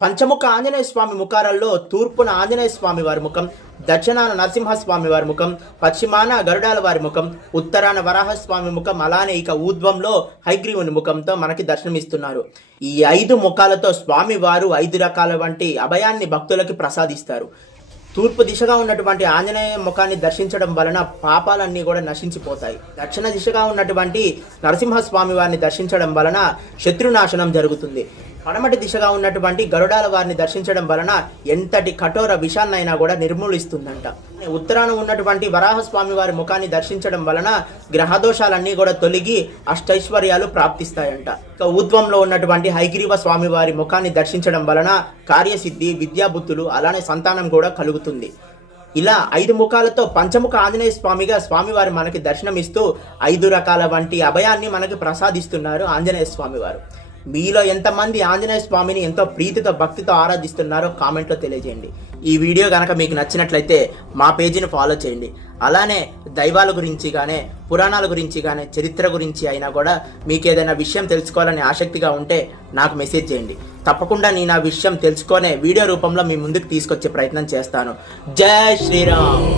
పంచముఖ ఆంజనేయ స్వామి ముఖాలలో తూర్పున ఆంజనేయ స్వామి వారి ముఖం, దక్షిణాన నరసింహస్వామి వారి ముఖం, పశ్చిమాన గరుడాల వారి ముఖం, ఉత్తరాన వరాహస్వామి ముఖం, అలానే ఇక ఊర్ధ్వంలో హయగ్రీవుని ముఖంతో మనకి దర్శనమిస్తున్నారు. ఈ 5 ముఖాలతో స్వామి వారు 5 రకాల వంటి అభయాన్ని భక్తులకి ప్రసాదిస్తారు. తూర్పు దిశగా ఉన్నటువంటి ఆంజనేయ ముఖాన్ని దర్శించడం వలన పాపాలన్నీ కూడా నశించిపోతాయి. దక్షిణ దిశగా ఉన్నటువంటి నరసింహస్వామి వారిని దర్శించడం వలన శత్రునాశనం జరుగుతుంది. పడమటి దిశగా ఉన్నటువంటి గరుడాల వారిని దర్శించడం వలన ఎంతటి కఠోర విషాన్నైనా కూడా నిర్మూలిస్తుందంట. ఉత్తరాన ఉన్నటువంటి వరాహస్వామి వారి ముఖాన్ని దర్శించడం వలన గ్రహదోషాలన్నీ కూడా తొలగి అష్టైశ్వర్యాలు ప్రాప్తిస్తాయంట. ఇక ఊర్ధ్వంలో ఉన్నటువంటి హయగ్రీవ స్వామి వారి ముఖాన్ని దర్శించడం వలన కార్యసిద్ధి, విద్యాబుద్ధులు, అలానే సంతానం కూడా కలుగుతుంది. ఇలా 5 ముఖాలతో పంచముఖ ఆంజనేయ స్వామిగా స్వామివారు మనకి దర్శనమిస్తూ 5 రకాల వంటి అభయాన్ని మనకి ప్రసాదిస్తున్నారు ఆంజనేయ స్వామి వారు. మీలో ఎంతమంది ఆంజనేయ స్వామిని ఎంతో ప్రీతితో భక్తితో ఆరాధిస్తున్నారో కామెంట్లో తెలియజేయండి. ఈ వీడియో కనుక మీకు నచ్చినట్లయితే మా పేజీని ఫాలో చేయండి. అలానే దైవాల గురించి కానీ, పురాణాల గురించి కానీ, చరిత్ర గురించి అయినా కూడా మీకు ఏదైనా విషయం తెలుసుకోవాలని ఆసక్తిగా ఉంటే నాకు మెసేజ్ చేయండి. తప్పకుండా నేను ఆ విషయం తెలుసుకునే వీడియో రూపంలో మీ ముందుకు తీసుకొచ్చే ప్రయత్నం చేస్తాను. జై శ్రీరామ్.